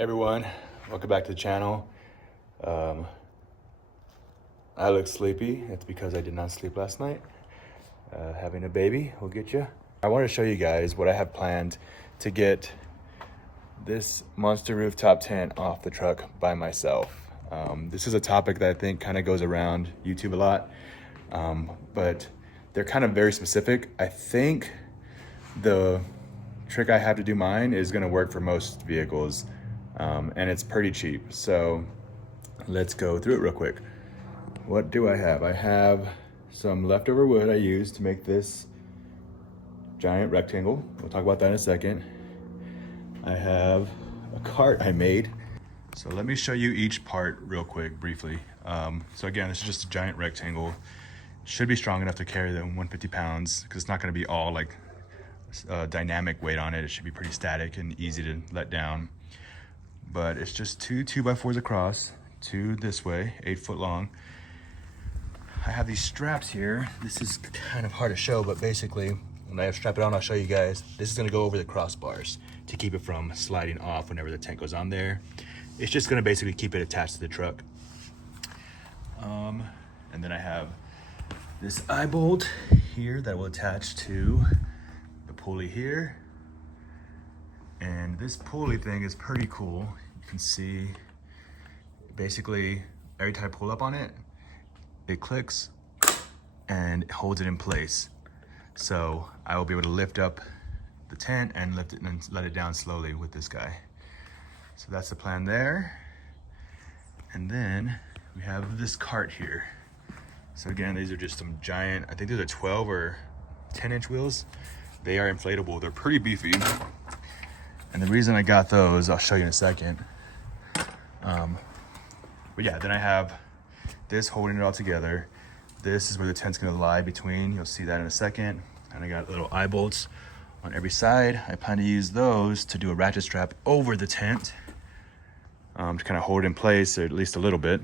Hey everyone, welcome back to the channel. I look sleepy. It's because I did not sleep last night. Having a baby will get you. I want to show you guys what I have planned to get this monster rooftop tent off the truck by myself. This is a topic that I think kind of goes around YouTube a lot, but they're kind of very specific. I think the trick I have to do mine is going to work for most vehicles. And it's pretty cheap. So let's go through it real quick. What do I have? I have some leftover wood I used to make this giant rectangle. We'll talk about that in a second. I have a cart I made. So let me show you each part real quick, briefly. So again, this is just a giant rectangle. Should be strong enough to carry the 150 pounds because it's not going to be all like dynamic weight on it. It should be pretty static and easy to let down. But it's just two 2x4s across, two this way, 8 foot long. I have these straps here. This is kind of hard to show, but basically when I strap it on, I'll show you guys. This is gonna go over the crossbars to keep it from sliding off whenever the tent goes on there. It's just gonna basically keep it attached to the truck. And then I have this eye bolt here that will attach to the pulley here. And this pulley thing is pretty cool. You can see basically every time I pull up on it, it clicks and it holds it in place. So I will be able to lift up the tent and lift it and let it down slowly with this guy. So that's the plan there. And then we have this cart here. So again, these are just some giant, I think these are 12 or 10-inch wheels. They are inflatable, they're pretty beefy. And the reason I got those, I'll show you in a second. But yeah, then I have this holding it all together. This is where the tent's gonna lie between. You'll see that in a second. And I got little eye bolts on every side. I plan to use those to do a ratchet strap over the tent to kind of hold it in place, or at least a little bit.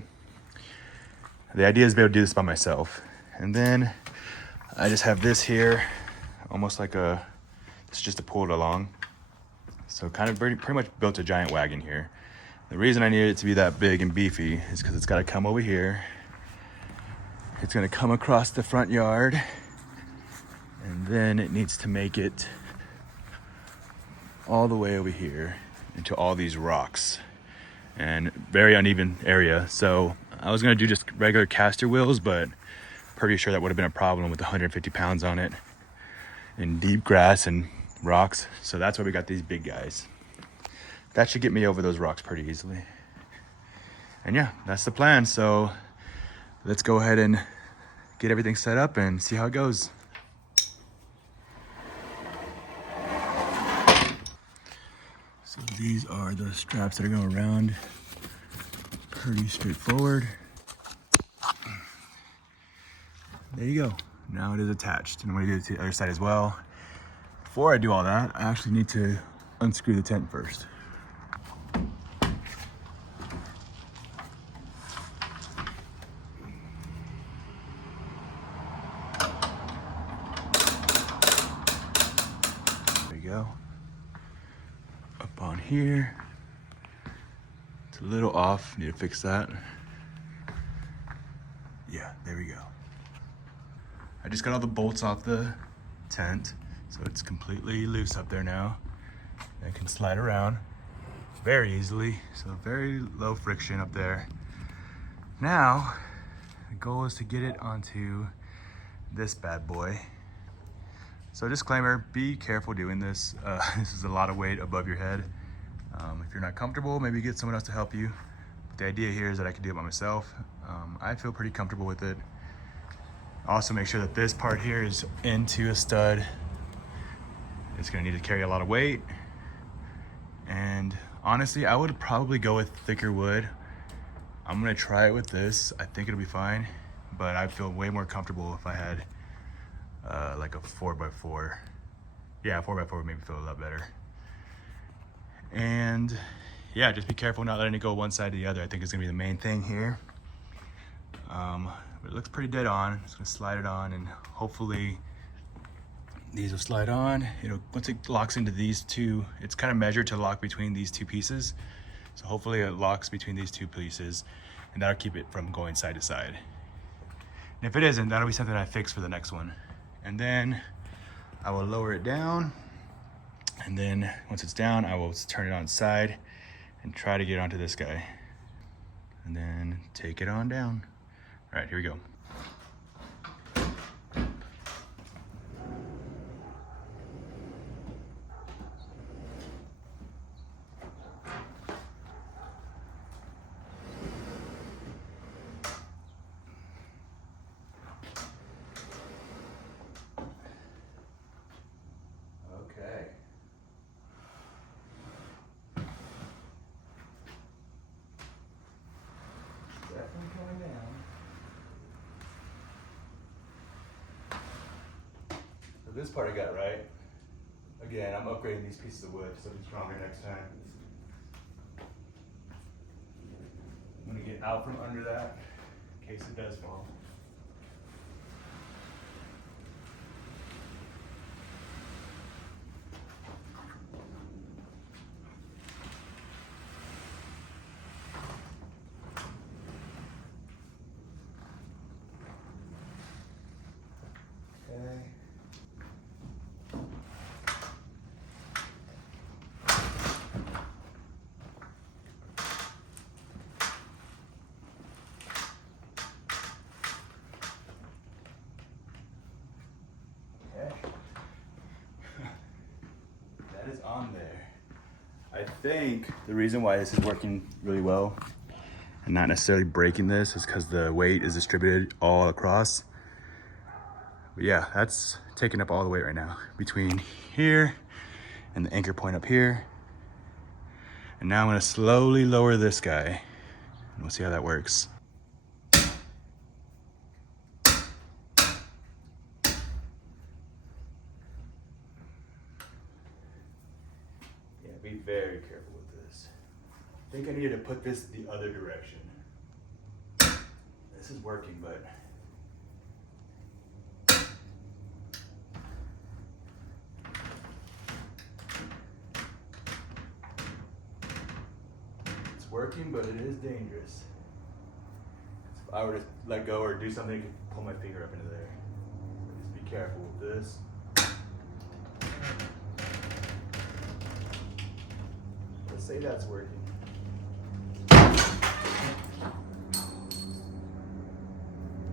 The idea is to be able to do this by myself. And then I just have this here, almost like it's just to pull it along. So kind of pretty much built a giant wagon here. The reason I needed it to be that big and beefy is because it's got to come over here. It's going to come across the front yard. And then it needs to make it all the way over here into all these rocks. And very uneven area. So I was going to do just regular caster wheels, but pretty sure that would have been a problem with 150 pounds on it in deep grass and rocks. So that's why we got these big guys. That should get me over those rocks pretty easily. And yeah, that's the plan. So let's go ahead and get everything set up and see how it goes. So these are the straps that are going around. Pretty straightforward. There you go. Now it is attached. And I'm gonna do it to the other side as well. Before I do all that, I actually need to unscrew the tent first. There you go. Up on here. It's a little off, need to fix that. Yeah, there we go. I just got all the bolts off the tent. So it's completely loose up there now. It can slide around very easily. So very low friction up there. Now, the goal is to get it onto this bad boy. So disclaimer, be careful doing this. This is a lot of weight above your head. If you're not comfortable, maybe get someone else to help you. But the idea here is that I can do it by myself. I feel pretty comfortable with it. Also make sure that this part here is into a stud. It's gonna need to carry a lot of weight. And honestly, I would probably go with thicker wood. I'm gonna try it with this. I think it'll be fine, but I feel way more comfortable if I had like a 4x4. Yeah, 4x4 would maybe feel a lot better. And yeah, just be careful not letting it go one side to the other. I think it's gonna be the main thing here. But it looks pretty dead on. I'm just gonna slide it on and hopefully these will slide on. Once it locks into these two, it's kind of measured to lock between these two pieces. So hopefully it locks between these two pieces and that'll keep it from going side to side. And if it isn't, that'll be something I fix for the next one. And then I will lower it down. And then once it's down, I will turn it on its side and try to get onto this guy. And then take it on down. All right, here we go. Okay. Definitely going down. So this part I got right. Again, I'm upgrading these pieces of wood so it's stronger next time. I'm gonna get out from under that in case it does fall. Okay. That is on there. I think the reason why this is working really well and not necessarily breaking this is because the weight is distributed all across. But yeah, that's taking up all the weight right now between here and the anchor point up here. And now I'm gonna slowly lower this guy and we'll see how that works. Yeah, be very careful with this. I think I needed to put this the other direction. This is working, but it's working, but it is dangerous. If I were to let go or do something, I could pull my finger up into there. So just be careful with this. Let's say that's working.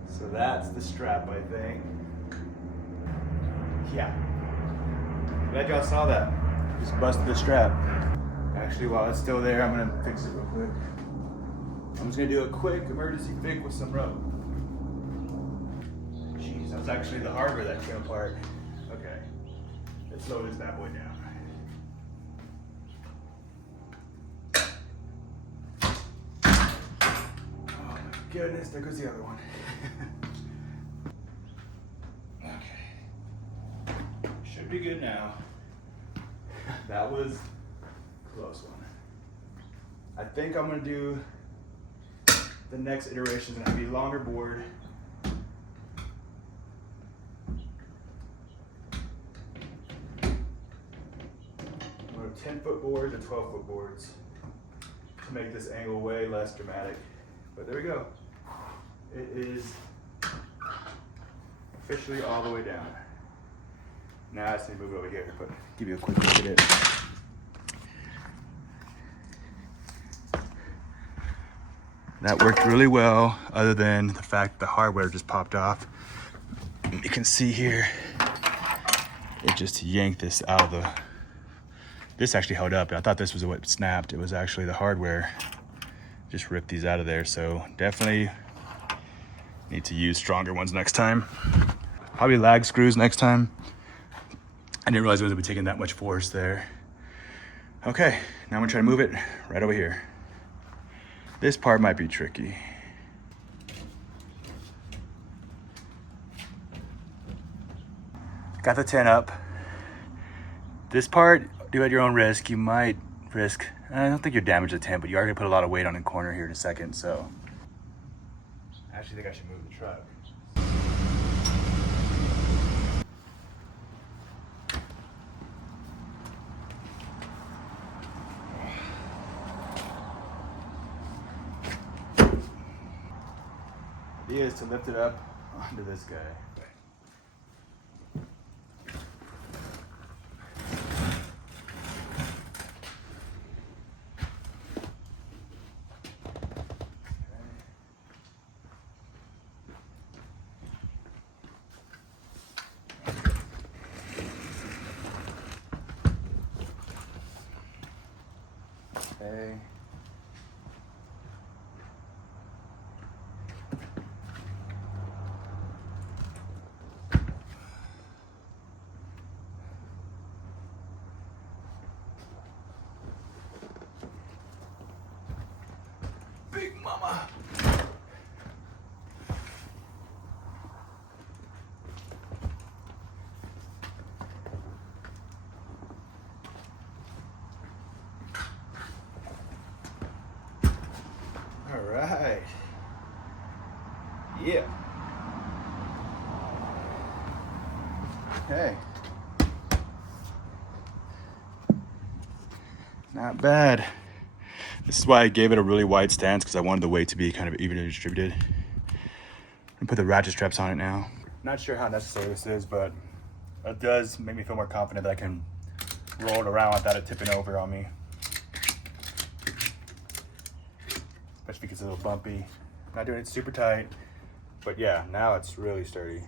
So that's the strap, I think. Yeah. Glad y'all saw that. Just busted the strap. Actually, while it's still there, I'm gonna fix it real quick. I'm just gonna do a quick emergency fix with some rope. Jeez, that was actually the hardware that came apart. Okay, let's slow this bad boy down. Oh my goodness, there goes the other one. Okay, should be good now. That was a close one. I think I'm gonna do the next iteration is gonna be longer board. I'm gonna 10-foot boards and 12-foot boards to make this angle way less dramatic. But there we go. It is officially all the way down. Now I just need to move it over here, but give you a quick look at it. That worked really well, other than the fact the hardware just popped off. You can see here, it just yanked this out of the, this actually held up. I thought this was what snapped. It was actually the hardware. Just ripped these out of there. So definitely need to use stronger ones next time. Probably lag screws next time. I didn't realize it was gonna be taking that much force there. Okay, now I'm gonna try to move it right over here. This part might be tricky. Got the 10 up. This part, do at your own risk. You might risk, I don't think you're damaged the 10, but you are gonna put a lot of weight on the corner here in a second, so. I actually think I should move the truck. idea is to lift it up onto this guy. Okay. Big mama. All right. Yeah. Okay. Not bad. This is why I gave it a really wide stance, because I wanted the weight to be kind of evenly distributed. I'm gonna put the ratchet straps on it now. Not sure how necessary this is, but it does make me feel more confident that I can roll it around without it tipping over on me. Especially because it's a little bumpy. I'm not doing it super tight, but yeah, now it's really sturdy.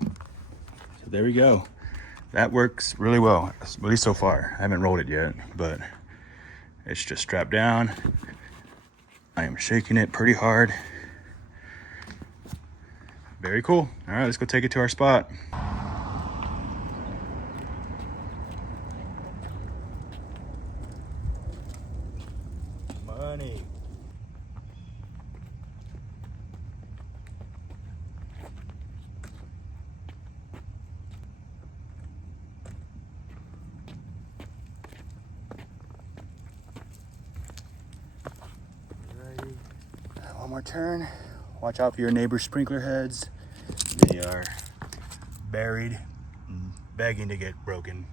So there we go. That works really well, at least so far. I haven't rolled it yet, but it's just strapped down. I am shaking it pretty hard. Very cool. All right, let's go take it to our spot. Money. One more turn. Watch out for your neighbor's sprinkler heads. They are buried and begging to get broken.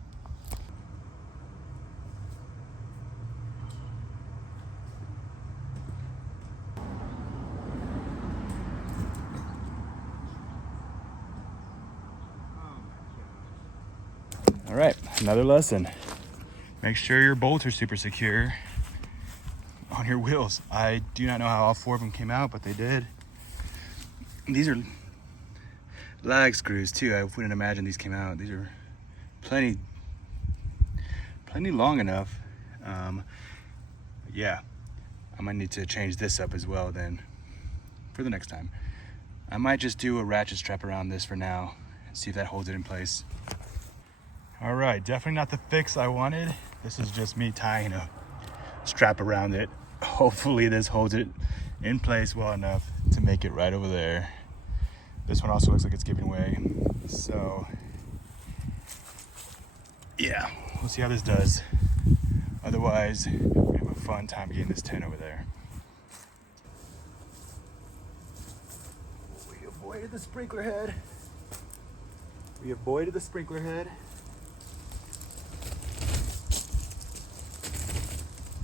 All right, another lesson. Make sure your bolts are super secure on your wheels. I do not know how all 4 of them came out, but they did. These are lag screws too. I wouldn't imagine these came out. These are plenty long enough. Yeah, I might need to change this up as well then for the next time. I might just do a ratchet strap around this for now and see if that holds it in place. All right, definitely not the fix I wanted. This is just me tying a strap around it. Hopefully this holds it in place well enough to make it right over there. This one also looks like it's giving way. So yeah, we'll see how this does. Otherwise, we have a fun time getting this tent over there. We avoided the sprinkler head. We avoided the sprinkler head.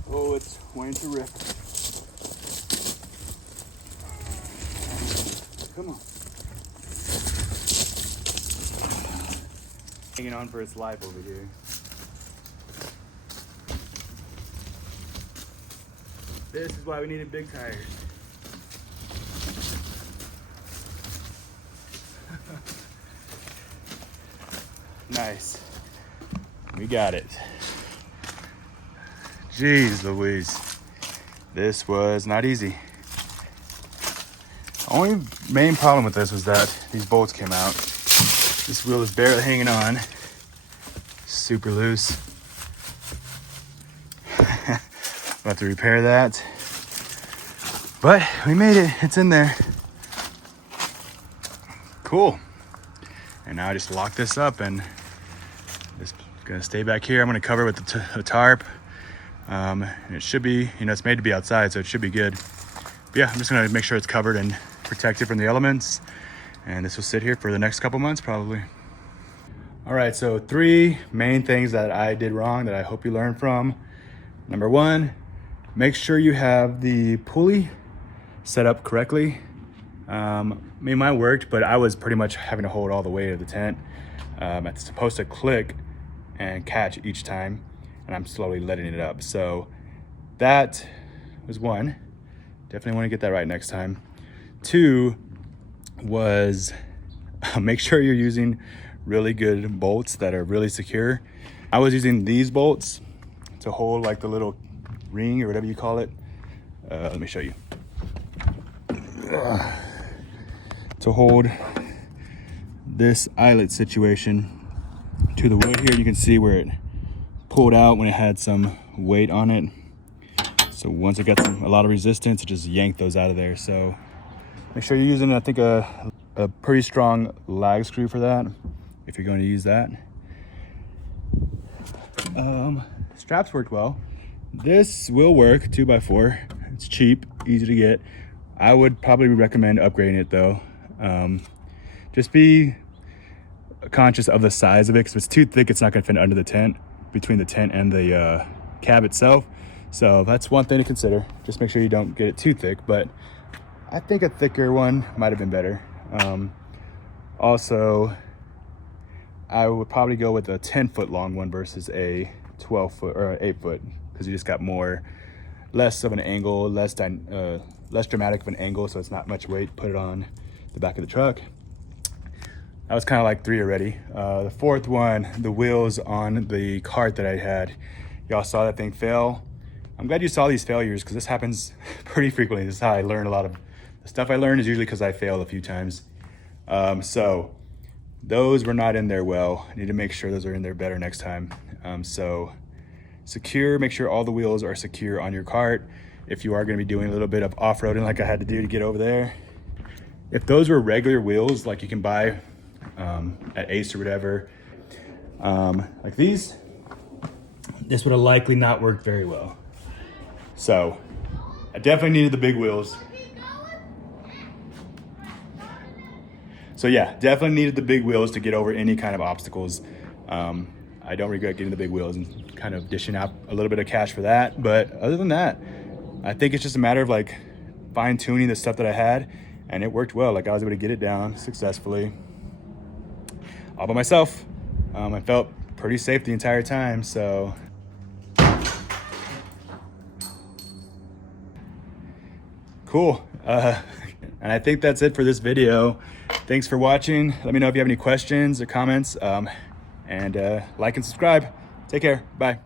Oh, it's wanting to rip. Come on. Hanging on for its life over here. This is why we needed big tires. Nice. We got it. Jeez Louise. This was not easy. Only main problem with this was that these bolts came out. This wheel is barely hanging on. Super loose. We'll have to repair that. But we made it. It's in there. Cool. And now I just lock this up and it's gonna stay back here. I'm gonna cover it with the tarp. And it should be, it's made to be outside, so it should be good. But yeah, I'm just gonna make sure it's covered and protected from the elements. And this will sit here for the next couple months probably. All right, so 3 main things that I did wrong that I hope you learn from. Number 1, make sure you have the pulley set up correctly. I mean, mine worked, but I was pretty much having to hold all the weight of the tent. It's supposed to click and catch each time, and I'm slowly letting it up. So that was one. Definitely want to get that right next time. Two was make sure you're using really good bolts that are really secure. I was using these bolts to hold like the little ring or whatever you call it. Let me show you. To hold this eyelet situation to the wood here, you can see where it pulled out when it had some weight on it. So once it got a lot of resistance, it just yanked those out of there. So make sure you're using, I think, a pretty strong lag screw for that, if you're going to use that. Straps worked well. This will work 2x4. It's cheap, easy to get. I would probably recommend upgrading it though. Just be conscious of the size of it, because if it's too thick, it's not going to fit under the tent, between the tent and the cab itself. So that's one thing to consider. Just make sure you don't get it too thick, but I think a thicker one might have been better. Also, I would probably go with a 10-foot long one versus a 12-foot or 8-foot, because you just got less of an angle, less dramatic of an angle, so it's not much weight. Put it on the back of the truck. That was kind of like 3 already. The 4th one, the wheels on the cart that I had, y'all saw that thing fail. I'm glad you saw these failures, because this happens pretty frequently. This is how I learn a lot of the stuff I learned, is usually because I failed a few times. So those were not in there well. I need to make sure those are in there better next time. So secure, make sure all the wheels are secure on your cart. If you are going to be doing a little bit of off-roading like I had to do to get over there. If those were regular wheels, like you can buy at Ace or whatever, like these, this would have likely not worked very well. So I definitely needed the big wheels. So yeah, definitely needed the big wheels to get over any kind of obstacles. I don't regret getting the big wheels and kind of dishing out a little bit of cash for that. But other than that, I think it's just a matter of like fine tuning the stuff that I had, and it worked well. Like I was able to get it down successfully all by myself. I felt pretty safe the entire time, so. Cool. And I think that's it for this video. Thanks for watching. Let me know if you have any questions or comments, and like and subscribe. Take care. Bye.